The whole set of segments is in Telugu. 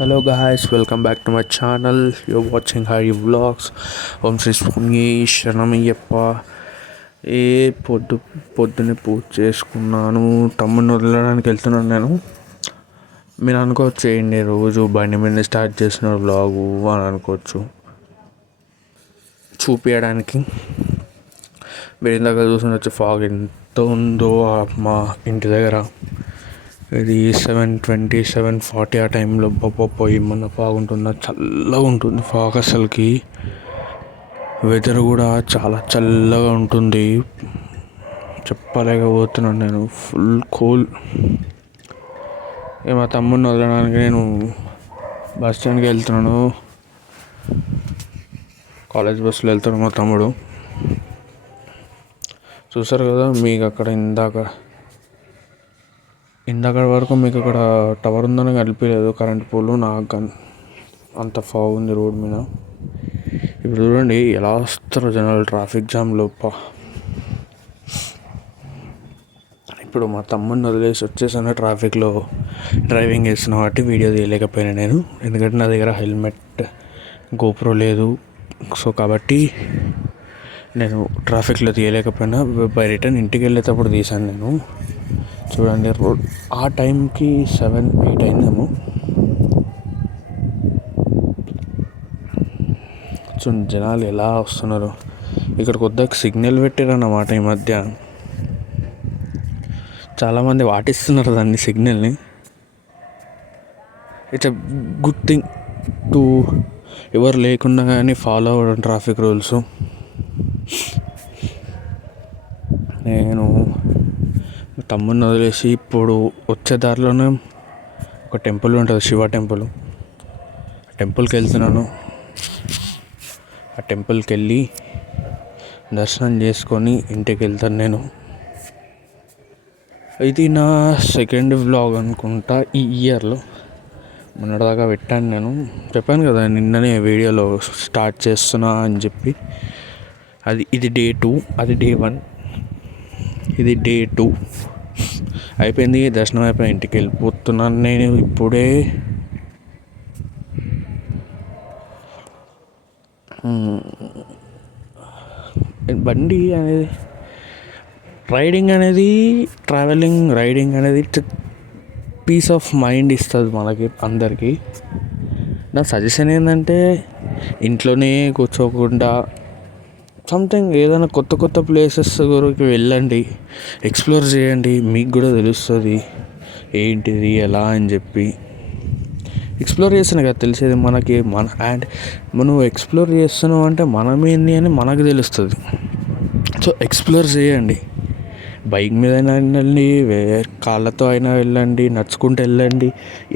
Hello guys, welcome back to my channel. You're watching Hari Vlogs. ఓం శ్రీ స్వామి శరణమయ్యప్ప. ఏ పొద్దున్నే పూజ చేసుకున్నాను. తమ్ముడిని వదలడానికి వెళ్తున్నాను నేను. మీరు అనుకోవచ్చు ఏంటి రోజు బండి మీద స్టార్ట్ చేసిన వ్లాగు అని అనుకోవచ్చు. చూపించడానికి మీరు ఇందాక చూసిన ఫాగ్ ఎంత ఉందో మా ఇంటి దగ్గర. ఇది 7:20 7:40 ఆ టైంలో పోయి మన ఫాగ్ ఉంటుందా, చల్లగా ఉంటుంది ఫాగ్. అసలుకి వెదర్ కూడా చాలా చల్లగా ఉంటుంది, చెప్పలేకపోతున్నాను నేను. Full cool. మా తమ్ముడిని వదలడానికి నేను బస్ స్టాండ్కి వెళ్తున్నాను. కాలేజ్ బస్సులో వెళ్తాడు మా తమ్ముడు. చూసారు కదా మీకు అక్కడ ఇందాక వరకు మీకు అక్కడ టవర్ ఉందని కనిపించలేదు, కరెంట్ పోలు. నాకు అంత ఫాగ్ ఉంది రోడ్ మీద. ఇప్పుడు చూడండి ఎలా వస్తారో జనాలు ట్రాఫిక్ జామ్లో. ఇప్పుడు మా తమ్ముడిని వదిలేసి వచ్చేసాను. ట్రాఫిక్లో డ్రైవింగ్ చేస్తున్న కాబట్టి వీడియో తీయలేకపోయినా నేను, ఎందుకంటే నా దగ్గర హెల్మెట్ గోప్రో లేదు. సో కాబట్టి నేను ట్రాఫిక్లో తీయలేకపోయినా. బై రిటర్న్ ఇంటికి వెళ్ళేటప్పుడు తీసాను నేను. చూడండి రోడ్ ఆ టైంకి 7-8 అయిందేమో. చూడండి జనాలు ఎలా వస్తున్నారు. ఇక్కడ కొద్దిగా సిగ్నల్ పెట్టారన్నమాట ఈ మధ్య. చాలామంది వాటిస్తున్నారు దాన్ని, సిగ్నల్ని. It's a good thing to ఎవరు లేకుండా కానీ ఫాలో అవ్వడం ట్రాఫిక్ రూల్స్. నేను తమ్ముడిని వదిలేసి ఇప్పుడు వచ్చే దారిలోనే ఒక టెంపుల్ ఉంటుంది, శివ టెంపుల్. ఆ టెంపుల్కి వెళ్తున్నాను. ఆ టెంపుల్కి వెళ్ళి దర్శనం చేసుకొని ఇంటికి వెళ్తాను నేను. ఇది నా సెకండ్ వ్లాగ్ అనుకుంటా ఈ ఇయర్లో. మొన్నటిదాకా పెట్టాను నేను, చెప్పాను కదా నిన్ననే వీడియోలో స్టార్ట్ చేస్తున్నా అని చెప్పి. ఇది డే 2, అది డే 1, ఇది డే 2 అయిపోయింది. దర్శనం అయిపోయి ఇంటికి వెళ్ళిపోతున్నాను నేను ఇప్పుడే. బండి అనేది రైడింగ్ అనేది పీస్ ఆఫ్ మైండ్ ఇస్తుంది మనకి అందరికీ. నా సజెషన్ ఏంటంటే ఇంట్లోనే కూర్చోకుండా సంథింగ్ ఏదైనా కొత్త ప్లేసెస్ వరకు వెళ్ళండి, ఎక్స్ప్లోర్ చేయండి. మీకు కూడా తెలుస్తుంది ఏంటిది ఎలా అని చెప్పి. ఎక్స్ప్లోర్ చేస్తేనే కదా తెలిసేది మనకి. అండ్ మనం ఎక్స్ప్లోర్ చేస్తున్నాం అంటే మనమేంది అని మనకు తెలుస్తుంది. సో ఎక్స్ప్లోర్ చేయండి. బైక్ మీద అయినా వెళ్ళండి, కాళ్ళతో అయినా వెళ్ళండి, నడుచుకుంటూ వెళ్ళండి,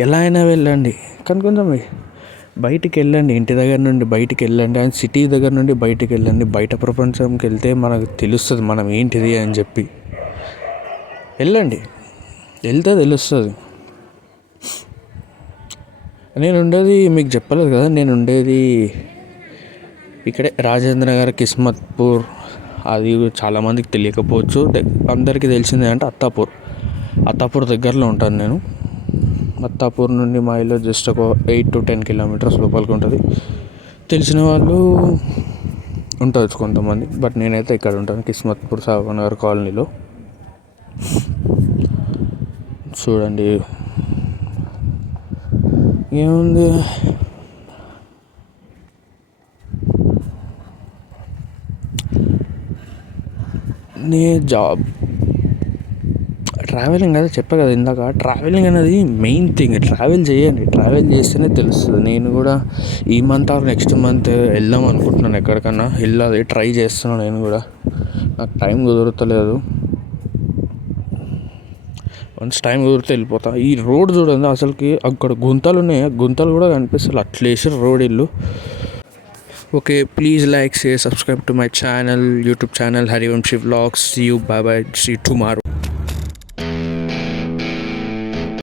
ఎలా అయినా వెళ్ళండి. కానీ కొంచెం బయటికి వెళ్ళండి, ఇంటి దగ్గర నుండి బయటికి వెళ్ళండి, అండ్ సిటీ దగ్గర నుండి బయటికి వెళ్ళండి. బయట ప్రపంచంకి వెళ్తే మనకు తెలుస్తుంది మనం ఏంటిది అని చెప్పి. వెళ్ళండి, వెళ్తే తెలుస్తుంది. నేను ఉండేది మీకు చెప్పలేదు కదా, నేను ఉండేది ఇక్కడే రాజేంద్ర నగర్, కిస్మత్పూర్. అది చాలామందికి తెలియకపోవచ్చు, అందరికీ తెలిసిందే అంటే అత్తాపూర్ దగ్గరలో ఉంటాను నేను. అత్తాపూర్ నుండి మా ఇల్లు జస్ట్ ఒక 8 to 10 kilometers లోపలికి ఉంటుంది. తెలిసిన వాళ్ళు ఉండవచ్చు కొంతమంది, బట్ నేనైతే ఇక్కడ ఉంటాను, కిస్మత్పూర్ సాగర్ కాలనీలో. చూడండి ఏముంది, నీ జాబ్ ట్రావెలింగ్ అదే చెప్పా కదా ఇందాక. ట్రావెలింగ్ అనేది మెయిన్ థింగ్. ట్రావెల్ చేయండి, ట్రావెల్ చేస్తేనే తెలుస్తుంది. నేను కూడా ఈ మంత్ ఆర్ నెక్స్ట్ మంత్ వెళ్దాం అనుకుంటున్నాను, ఎక్కడికన్నా వెళ్ళాలి, ట్రై చేస్తున్నాను నేను కూడా. నాకు టైం కుదరతలేదు. వన్స్ టైం కుదిరితే వెళ్ళిపోతా. ఈ రోడ్ చూడండి అసలుకి, అక్కడ గుంతలు ఉన్నాయి, గుంతలు కూడా కనిపిస్తుంది. అట్లా వేసారు రోడ్ ఇల్లు. Okay, please like, share, subscribe to my channel, YouTube channel Harivamshi vlogs. See you, bye bye, see you tomorrow.